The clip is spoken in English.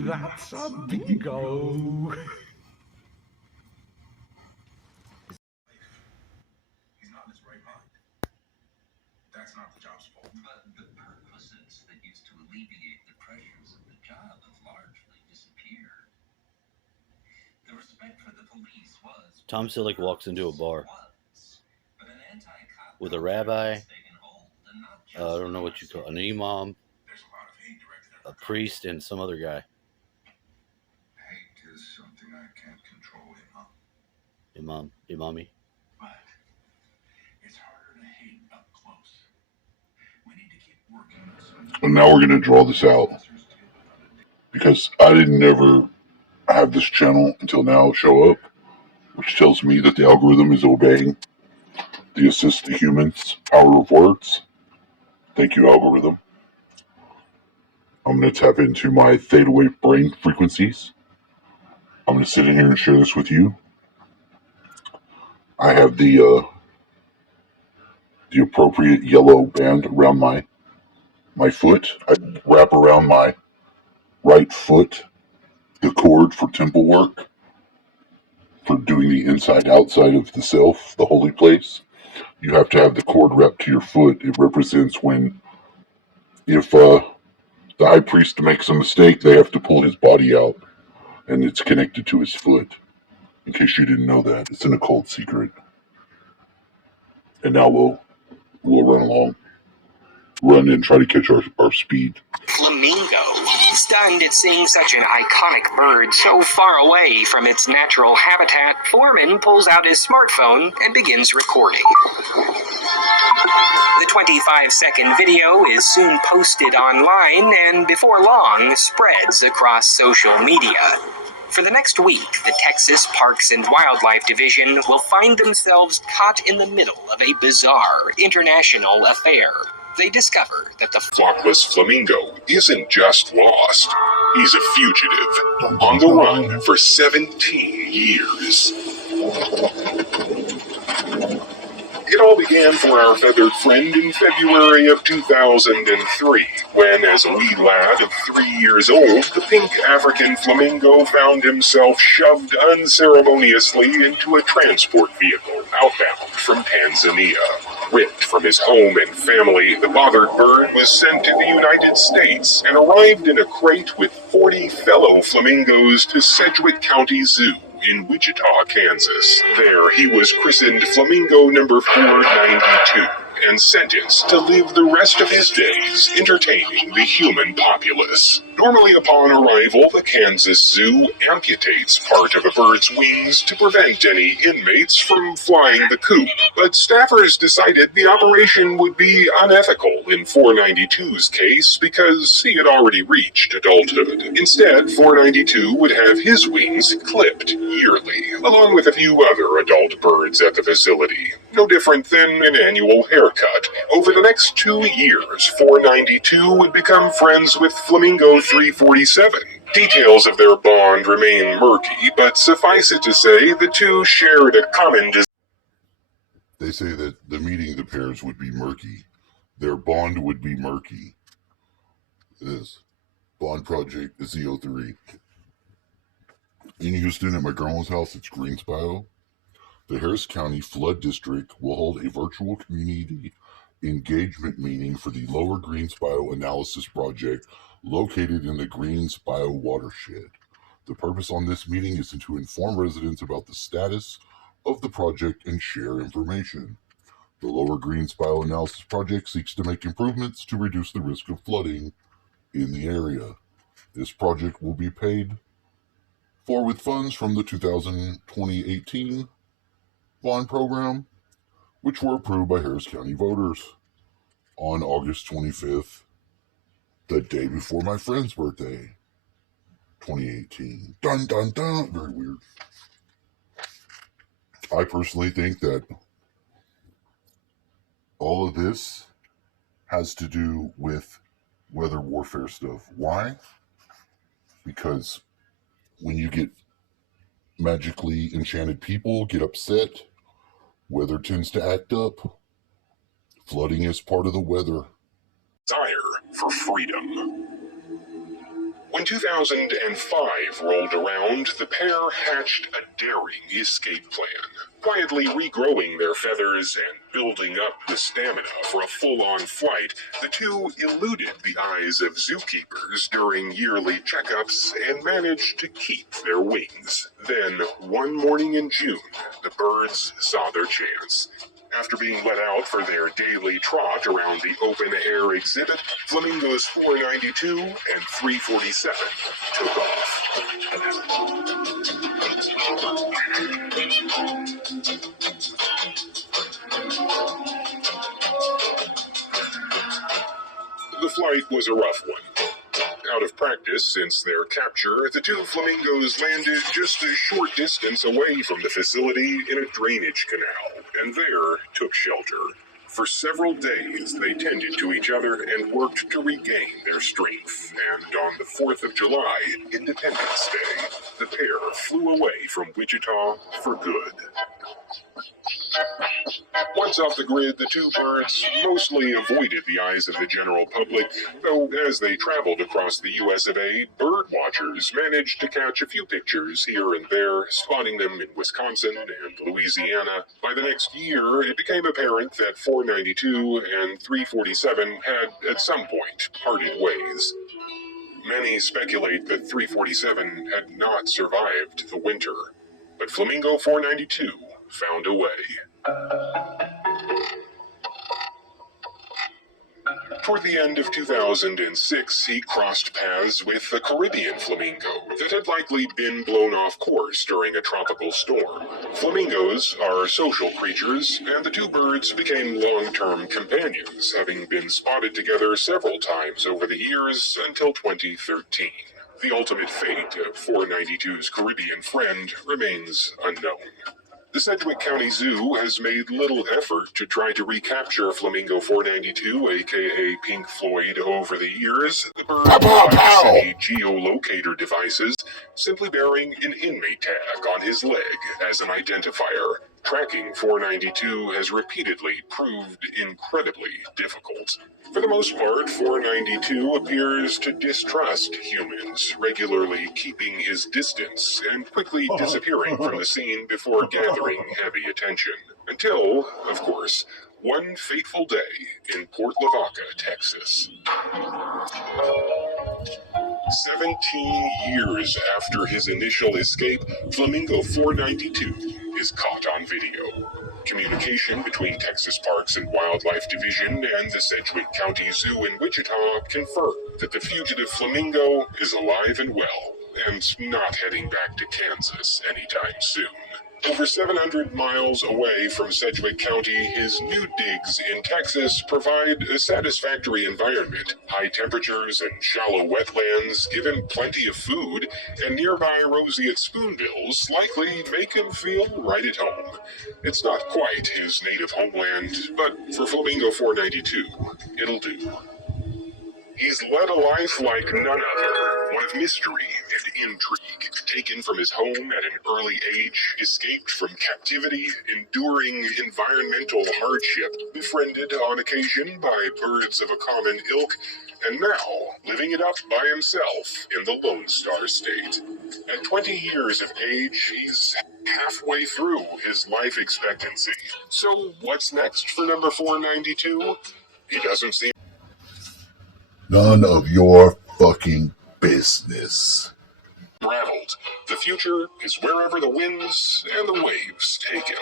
That's a bingo. He's not in his right mind. That's not the job's fault. But the purposes that used to alleviate the pressures of the job have largely disappeared. The respect for the police was... Tom Selleck walks into a bar But an anti-cop with a rabbi, has taken hold, and not just I don't know what you call it, an imam, There's a lot of hate directed at a priest, and some other guy. Hate is something I can't control, Imam. Imami. But it's harder to hate up close. We need to keep working on some... And now we're going to draw this out because I didn't ever have this channel until now show up, which tells me that the algorithm is obeying the assist the humans power of words. Thank you, algorithm. I'm going to tap into my theta wave brain frequencies. I'm going to sit in here and share this with you. I have the appropriate yellow band around my foot. I wrap around my right foot the cord for temple work, for doing the inside outside of the self, the holy place. You have to have the cord wrapped to your foot. It represents when, if the high priest makes a mistake, they have to pull his body out, and it's connected to his foot. In case you didn't know that, it's an occult secret. And now we'll run along, run and try to catch our speed. Flamingo. Stunned at seeing such an iconic bird so far away from its natural habitat, Foreman pulls out his smartphone and begins recording. The 25-second video is soon posted online and before long spreads across social media. For the next week, the Texas Parks and Wildlife Division will find themselves caught in the middle of a bizarre international affair. They discover that the flockless flamingo isn't just lost. He's a fugitive, on the run for 17 years. It all began for our feathered friend in February of 2003, when, as a wee lad of 3 years old, the pink African flamingo found himself shoved unceremoniously into a transport vehicle outbound from Tanzania. Ripped from his home and family, the bothered bird was sent to the United States and arrived in a crate with 40 fellow flamingos to Sedgwick County Zoo in Wichita, Kansas. There, he was christened Flamingo number 492 and sentenced to live the rest of his days entertaining the human populace. Normally upon arrival, the Kansas Zoo amputates part of a bird's wings to prevent any inmates from flying the coop, but staffers decided the operation would be unethical in 492's case because he had already reached adulthood. Instead, 492 would have his wings clipped yearly, along with a few other adult birds at the facility. No different than an annual haircut. Over the next 2 years, 492 would become friends with Flamingo 347. Details of their bond remain murky, but suffice it to say, the two shared a common desire. They say that the meeting of the pairs would be murky. Their bond would be murky. This Bond Project Z03. In Houston, at my grandma's house, it's Greensboro. The Harris County Flood District will hold a virtual community engagement meeting for the Lower Greensboro Analysis Project located in the Greensboro watershed. The purpose on this meeting is to inform residents about the status of the project and share information. The Lower Greensboro Analysis Project seeks to make improvements to reduce the risk of flooding in the area. This project will be paid for with funds from the 2018 bond program, which were approved by Harris County voters on August 25th, the day before my friend's birthday, 2018. Dun, dun, dun. Very weird. I personally think that all of this has to do with weather warfare stuff. Why? Because when you get magically enchanted people get upset, weather tends to act up. Flooding is part of the weather. Desire for freedom. When 2005 rolled around, the pair hatched a daring escape plan, quietly regrowing their feathers and building up the stamina for a full-on flight. The two eluded the eyes of zookeepers during yearly checkups and managed to keep their wings. Then, one morning in June, the birds saw their chance. After being let out for their daily trot around the open-air exhibit, flamingos 492 and 347 took off. The flight was a rough one. Out of practice since their capture, the two flamingos landed just a short distance away from the facility in a drainage canal, and there took shelter. For several days, they tended to each other and worked to regain their strength. And on the 4th of July, Independence Day, the pair flew away from Wichita for good. Once off the grid, the two birds mostly avoided the eyes of the general public, though as they traveled across the US of A, bird watchers managed to catch a few pictures here and there, spotting them in Wisconsin and Louisiana. By the next year, it became apparent that 492 and 347 had, at some point, parted ways. Many speculate that 347 had not survived the winter, but Flamingo 492 found a way. Toward the end of 2006, he crossed paths with a Caribbean flamingo that had likely been blown off course during a tropical storm. Flamingos are social creatures, and the two birds became long-term companions, having been spotted together several times over the years until 2013. The ultimate fate of 492's Caribbean friend remains unknown. The Sedgwick County Zoo has made little effort to try to recapture Flamingo 492, aka Pink Floyd, over the years. The bird relies on geolocator devices, simply bearing an inmate tag on his leg as an identifier. Tracking 492 has repeatedly proved incredibly difficult. For the most part, 492 appears to distrust humans, regularly keeping his distance and quickly disappearing from the scene before gathering heavy attention. Until, of course, one fateful day in Port Lavaca, Texas. 17 years after his initial escape, Flamingo 492 is caught on video. Communication between Texas Parks and Wildlife Division and the Sedgwick County Zoo in Wichita confirmed that the fugitive flamingo is alive and well, and not heading back to Kansas anytime soon. Over 700 miles away from Sedgwick County, his new digs in Texas provide a satisfactory environment. High temperatures and shallow wetlands give him plenty of food, and nearby roseate spoonbills likely make him feel right at home. It's not quite his native homeland, but for Flamingo 492, it'll do. He's led a life like none other, one of mystery and intrigue. Taken from his home at an early age, escaped from captivity, enduring environmental hardship, befriended on occasion by birds of a common ilk, and now living it up by himself in the Lone Star State. At 20 years of age, he's halfway through his life expectancy. So what's next for number 492? He doesn't seem... None of your fucking business. Rattled. The future is wherever the winds and the waves take him.